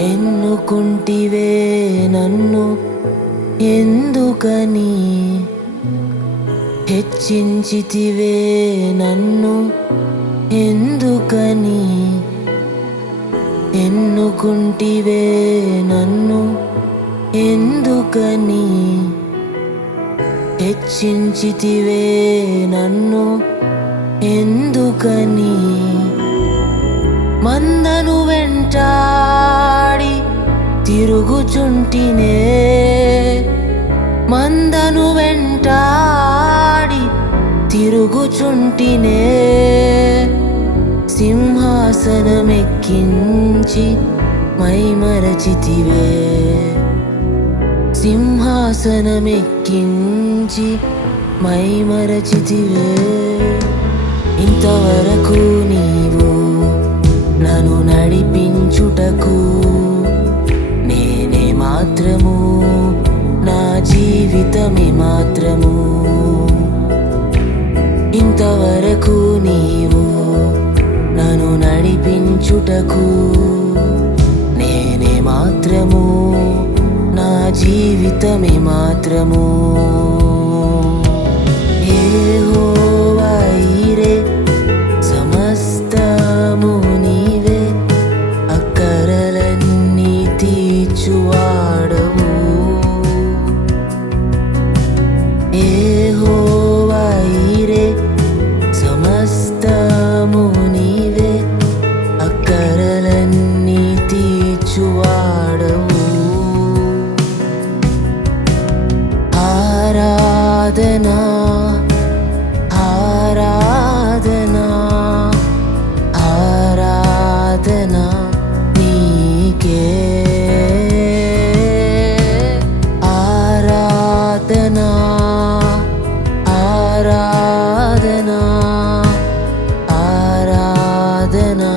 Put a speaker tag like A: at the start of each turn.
A: ఎన్నుకుంటివే నన్ను? ఎందుకని? హెచ్చించితివే నన్ను? ఎందుకని? ఎన్నుకుంటివే నన్ను? ఎందుకని? హెచ్చించితివే నన్ను? ఎందుకని? మందను వెంటాడి తిరుగుచుంటినే. మందను వెంటాడి తిరుగుచుంటినే. సింహాసనమెక్కించి మైమరచితివే. సింహాసనమెక్కించి మైమరచితివే. ఇంతవరకు నడిపించుటకు నేనే మాత్రము నా జీవితమే మాత్రము. ఇంతవరకు నీవు నన్ను నడిపించుటకు నేనే మాత్రము నా జీవితమే మాత్రము. మంచివాడవు ఆరాధనా ఆరాధనా ఆరాధనా నీకే. ఆరాధనా ఆరాధనా ఆరాధనా